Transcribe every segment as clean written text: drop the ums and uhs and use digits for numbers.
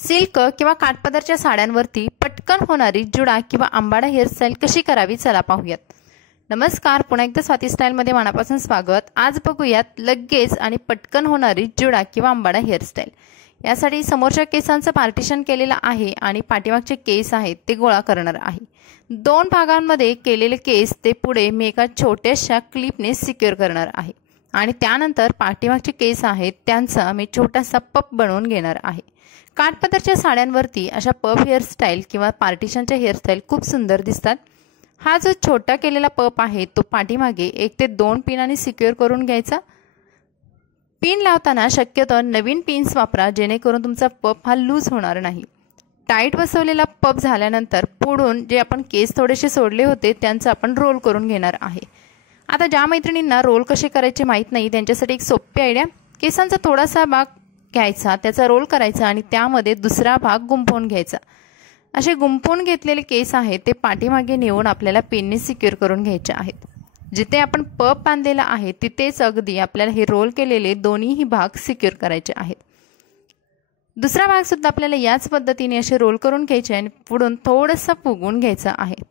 Silk किंवा काठपदरच्या साड्यांवरती पटकन होणारी जुडा किंवा आंबाडा हेअरस्टाईल कशी करावी चला पाहूयात। नमस्कार, पुन्हा एकदा स्वाती स्टाईलमध्ये मनापासून स्वागत। आज बघूयात लगेच आणि पटकन होणारी जुडा किंवा आंबाडा हेअरस्टाईल। यासाठी समोरच्या केसांचं पार्टिशन केलेलं आहे आणि पाठीमागचे केस आहेत ते गोळा करणार आहे। दोन भागांमध्ये केलेले केस ते पुढे मी एका छोट्याशा क्लिपने सिक्युअर करणार आहे आणि त्यानंतर पाठीमागचे केस आहेत त्यांचा मी छोटासा पप बनवून घेणार आहे। काठपदरच्या साड्यांवरती अशा पफ हेअरस्टाईल किंवा पार्टिशनच्या हेअरस्टाईल खूप सुंदर दिसतात। हा जो छोटा केलेला पप आहे तो पाठीमागे 1 ते 2 पिनांनी सिक्युअर करून घ्यायचा। पिन लावताना शक्यतो नवीन पिन्स वापरा जेणेकरून तुमचा पप हा लूज होणार नाही। टाईट बसवलेला पप झाल्यानंतर पुढून जे आपण केस थोडेसे सोडले होते त्यांचा आपण रोल करून घेणार आहे। आता ज्या मैत्रिणींना रोल कसे करायचे माहित नाही त्यांच्यासाठी एक सोपी आयडिया, केसांचा थोडासा भाग घ्यायचा, त्याचा रोल करायचा आणि त्यामध्ये दुसरा भाग गुंफवून घ्यायचा। असे गुंफवून घेतलेले केस आहेत ते पाठीमागे नेऊन आपल्याला पिनने सिक्युअर करून घ्यायचे आहेत। जिथे आपण पप बांधलेला आहे तिथेच अगदी आपल्याला हे रोल केलेले दोन्हीही भाग सिक्युअर करायचे आहेत। दुसरा भाग सुद्धा आपल्याला याच पद्धतीने असे रोल करून घ्यायचे आणि पुढून थोडंसं फुगवून घ्यायचं आहे।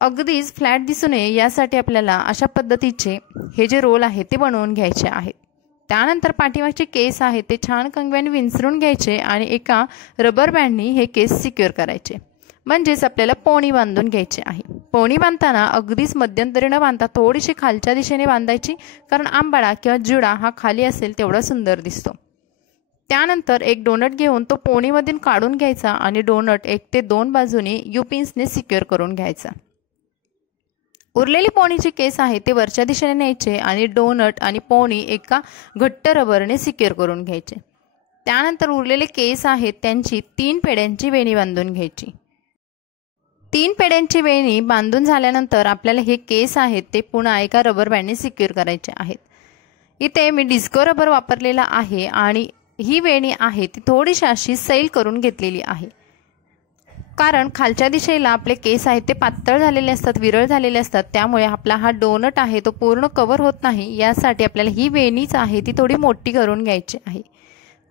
अगदीच फ्लॅट दिसू नये यासाठी आपल्याला अशा पद्धतीचे हे जे रोल आहे ते बनवून घ्यायचे आहेत। त्यानंतर पाठीमागचे केस आहेत ते छान कंगव्याने विंचरून घ्यायचे आणि एका रबर बँडनी हे केस सिक्युअर करायचे, म्हणजेच आपल्याला पोणी बांधून घ्यायची आहे। पोणी बांधताना अगदीच मध्यंतरी न बांधता थोडीशी खालच्या दिशेने बांधायची, कारण आंबाडा किंवा जुडा हा खाली असेल तेवढा सुंदर दिसतो। त्यानंतर एक डोनट घेऊन तो पोणीमधून काढून घ्यायचा आणि डोनट 1 ते 2 बाजूने यू पिन्सने सिक्युअर करून घ्यायचा। उरलेली पोणीचे केस आहे ते वरच्या दिशेने न्यायचे आणि डोनट आणि पोणी एका घट्ट रबरने सिक्युअर करून घ्यायचे। त्यानंतर उरलेले केस आहेत त्यांची 3 पेड्यांची वेणी बांधून घ्यायची। 3 पेड्यांची वेणी बांधून झाल्यानंतर आपल्याला हे केस आहेत ते पुन्हा एका रबर बँडने सिक्युअर करायचे आहेत। इथे मी डिस्को रबर वापरलेला आहे आणि ही वेणी आहे ती थोडीशी अशी सैल करून घेतलेली आहे, कारण खालच्या दिशेला आपले केस आहेत ते पातळ झालेले असतात, विरळ झालेले असतात, त्यामुळे आपला हा डोनट आहे तो पूर्ण कव्हर होत नाही। यासाठी आपल्याला ही वेणीच आहे ती थोडी मोठी करून घ्यायची आहे।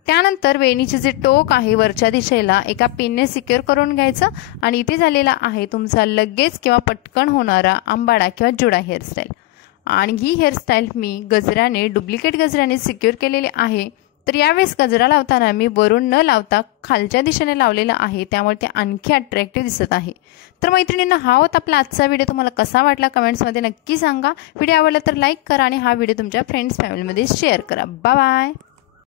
त्यानंतर वेणीचे जे टोक आहे वरच्या दिशेला एका पिनने सिक्युअर करून घ्यायचं आणि इथे झालेला आहे तुमचा लगेच किंवा पटकन होणारा आंबाडा किंवा जुडा हेअरस्टाईल। आणि ही हेअरस्टाईल मी गजऱ्याने, डुप्लिकेट गजऱ्याने सिक्युअर केलेली आहे। तर यावेळेस गजरा लावताना मी वरून न लावता खालच्या दिशेने लावलेला आहे, त्यामुळे ते आणखी अट्रॅक्टिव्ह दिसत आहे। तर मैत्रिणींना हा होता आपला आजचा व्हिडिओ। तुम्हाला कसा वाटला कमेंट्समध्ये नक्की सांगा। व्हिडिओ आवडला तर लाईक करा आणि हा व्हिडिओ तुमच्या फ्रेंड्स फॅमिलीमध्ये शेअर करा। Bye bye.